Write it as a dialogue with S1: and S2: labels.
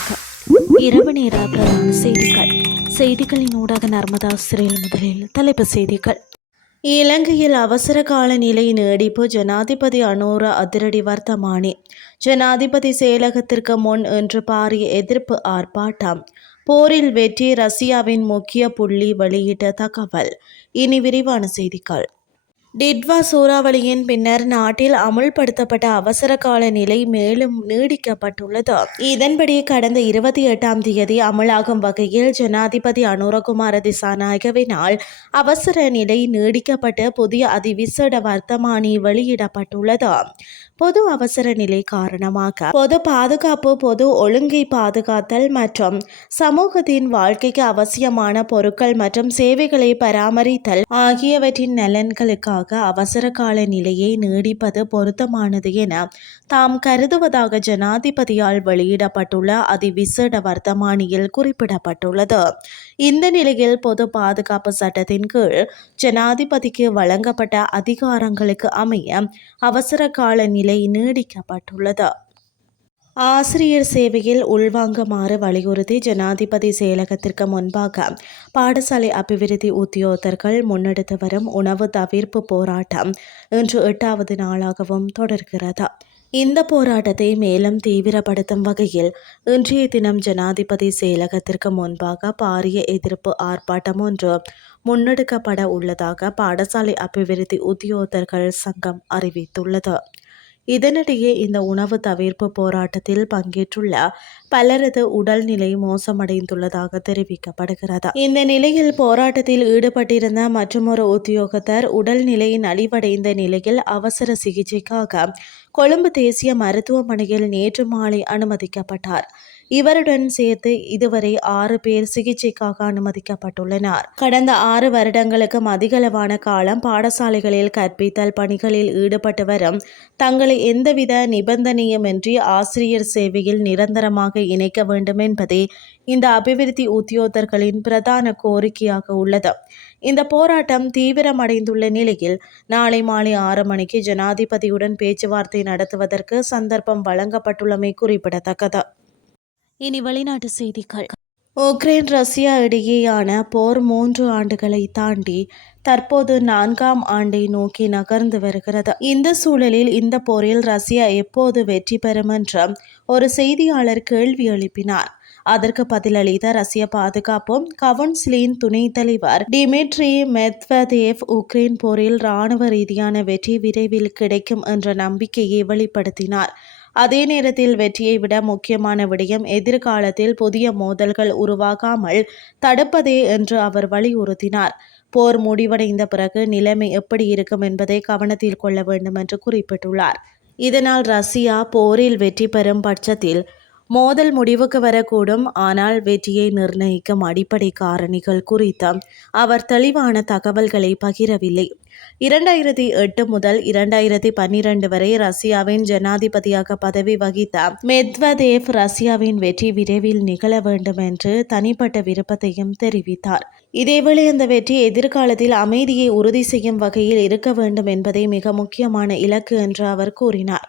S1: வணக்கம் இரவு நேர பிரதான செய்திகள். செய்திகளின் ஊடாக நர்மதா சிறையில் முதலில் தலைப்பு செய்திகள். இலங்கையில் அவசர கால நிலை நீடிப்பு ஜனாதிபதி அனோர அதிரடி வர்த்தமானி. ஜனாதிபதி செயலகத்திற்கு முன் இன்று பாரிய எதிர்ப்பு ஆர்ப்பாட்டம். போரில் வெற்றி ரஷ்யாவின் முக்கிய புள்ளி வெளியிட்ட தகவல். இனி விரிவான செய்திகள். டிட்வா சூறாவளியின் பின்னர் நாட்டில் அமுல்படுத்தப்பட்ட அவசர கால நிலை மேலும் நீடிக்கப்பட்டுள்ளது. இதன்படி கடந்த இருபத்தி எட்டாம் தேதி அமலாகும் வகையில் ஜனாதிபதி அனுரகுமார திசாநாயகவினால் அவசர நிலை நீடிக்கப்பட்டு புதிய அதிவிசேட வர்த்தமானி வெளியிடப்பட்டுள்ளது. பொது அவசர நிலை காரணமாக பொது பாதுகாப்பு பொது ஒழுங்கை பாதுகாத்தல் மற்றும் சமூகத்தின் வாழ்க்கைக்கு அவசியமான பொருட்கள் மற்றும் சேவைகளை பராமரித்தல் ஆகியவற்றின் நலன்களுக்காக அவசர கால நிலையை நீடிப்பது பொருத்தமானது என தாம் கருதுவதாக ஜனாதிபதியால் வெளியிடப்பட்டுள்ள அதிவிசேட வர்த்தமானியில் குறிப்பிடப்பட்டுள்ளது. இந்த நிலையில் பொது பாதுகாப்பு சட்டத்தின் கீழ் ஜனாதிபதிக்கு வழங்கப்பட்ட அதிகாரங்களுக்கு அமைய அவசர கால நிலை நீடிக்கப்பட்டுள்ளது. ஆசிரியர் சேவையில் உள்வாங்குமாறு வலியுறுத்தி ஜனாதிபதி செயலகத்திற்கு முன்பாக பாடசாலை அபிவிருத்தி உத்தியோகத்தர்கள் முன்னெடுத்து வரும் உணவு தவிர்ப்பு போராட்டம் இன்று எட்டாவது நாளாகவும் தொடர்கிறது. இந்த போராட்டத்தை மேலும் தீவிரப்படுத்தும் வகையில் இன்றைய தினம் ஜனாதிபதி செயலகத்திற்கு முன்பாக பாரிய எதிர்ப்பு ஆர்ப்பாட்டம் ஒன்று முன்னெடுக்கப்பட உள்ளதாக பாடசாலை அபிவிருத்தி உத்தியோகத்தர்கள் சங்கம் அறிவித்துள்ளது. இதனிடையே இந்த உணவு தவிர்ப்பு போராட்டத்தில் பங்கேற்றுள்ள பலரது உடல்நிலை மோசமடைந்துள்ளதாக தெரிவிக்கப்படுகிறது. இந்த நிலையில் போராட்டத்தில் ஈடுபட்டிருந்த மற்றொரு உத்தியோகத்தர் உடல்நிலை நலிவடைந்த நிலையில் அவசர சிகிச்சைக்காக கொழும்பு தேசிய மருத்துவமனையில் நேற்று மாலை அனுமதிக்கப்பட்டார். இவருடன் சேர்த்து இதுவரை ஆறு பேர் சிகிச்சைக்காக அனுமதிக்கப்பட்டுள்ளனர். கடந்த ஆறு வருடங்களுக்கும் அதிகளவான காலம் பாடசாலைகளில் கற்பித்தல் பணிகளில் ஈடுபட்டு வரும் தங்களை எந்தவித நிபந்தனையுமின்றி ஆசிரியர் சேவையில் நிரந்தரமாக இணைக்க வேண்டும் என்பதே இந்த அபிவிருத்தி உத்தியோகர்களின் பிரதான கோரிக்கையாக உள்ளது. இந்த போராட்டம் தீவிரமடைந்துள்ள நிலையில் நாளை மாலை ஆறு மணிக்கு ஜனாதிபதியுடன் பேச்சுவார்த்தை நடத்துவதற்கு சந்தர்ப்பம் வழங்கப்பட்டுள்ளமை குறிப்பிடத்தக்கது. இனி வெளிநாட்டு செய்திகள். உக்ரைன் ரஷ்யா இடையேயான போர் மூன்று ஆண்டுகளை தாண்டி தற்போது நான்காம் ஆண்டை நோக்கி நகர்ந்து வருகிறது. இந்த சூழலில் இந்த போரில் ரஷ்யா எப்போது வெற்றி பெறும் என்று ஒரு செய்தியாளர் கேள்வி எழுப்பினார். அதற்கு பதிலளித்த ரஷ்ய பாதுகாப்பு கவுன்சிலின் துணைத் தலைவர் டிமிட்ரி மெத்வதேவ் உக்ரைன் போரில் இராணுவ ரீதியான வெற்றி விரைவில் கிடைக்கும் என்ற நம்பிக்கையை வெளிப்படுத்தினார். அதே நேரத்தில் வெற்றியை விட முக்கியமான விடயம் எதிர்காலத்தில் புதிய மோதல்கள் உருவாகாமல் தடுப்பதே என்று அவர் வலியுறுத்தினார். போர் முடிவடைந்த பிறகு நிலைமை எப்படி இருக்கும் என்பதை கவனத்தில் கொள்ள வேண்டும் என்று குறிப்பிட்டுள்ளார். இதனால் ரஷ்யா போரில் வெற்றி பெறும் பட்சத்தில் மோதல் முடிவுக்கு வரக்கூடும். ஆனால் வெற்றியை நிர்ணயிக்கும் அடிப்படை காரணிகள் குறித்து அவர் தெளிவான தகவல்களை பகிரவில்லை. இரண்டாயிரத்தி எட்டு முதல் இரண்டாயிரத்தி பன்னிரண்டு வரை ரஷ்யாவின் ஜனாதிபதியாக பதவி வகித்த மெத்வதேவ் ரஷ்யாவின் வெற்றி விரைவில் நிகழ வேண்டும் என்று தனிப்பட்ட விருப்பத்தையும் தெரிவித்தார். இதேவேளை அந்த வெற்றி எதிர்காலத்தில் அமைதியை உறுதி செய்யும் வகையில் இருக்க வேண்டும் என்பதே மிக முக்கியமான இலக்கு என்று அவர் கூறினார்.